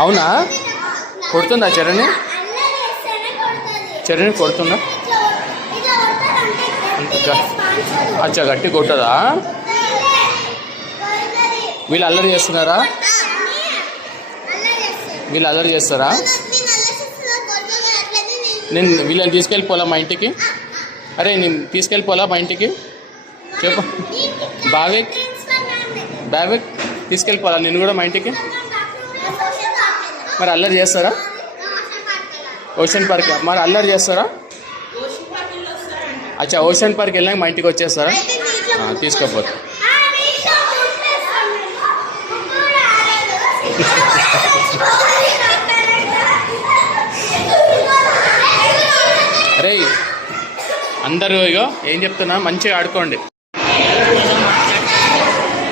అవునా? కొడుతుందా చరణి? చరణి కొడుతుందా? అచ్చా, గట్టి కొట్టదా? వీళ్ళు అల్లరి చేస్తున్నారా? వీళ్ళు అల్లరి చేస్తారా? నేను వీళ్ళని తీసుకెళ్ళిపోలా మా ఇంటికి? అరే నేను తీసుకెళ్ళిపోలా మా ఇంటికి? చెప్పు. బ్యాగ్ తీసుకెళ్ళిపోవాలా నేను కూడా మా ఇంటికి? మరి అల్లరి చేస్తారా? ఓషన్ పార్క్ మరి అల్లరి చేస్తారా? అచ్చా, ఓషన్ పార్క్ వెళ్ళాక మా ఇంటికి వచ్చేస్తారా? తీసుకోపోతే అరే అందరూ ఇగో ఏం చెప్తున్నా, మంచిగా ఆడుకోండి.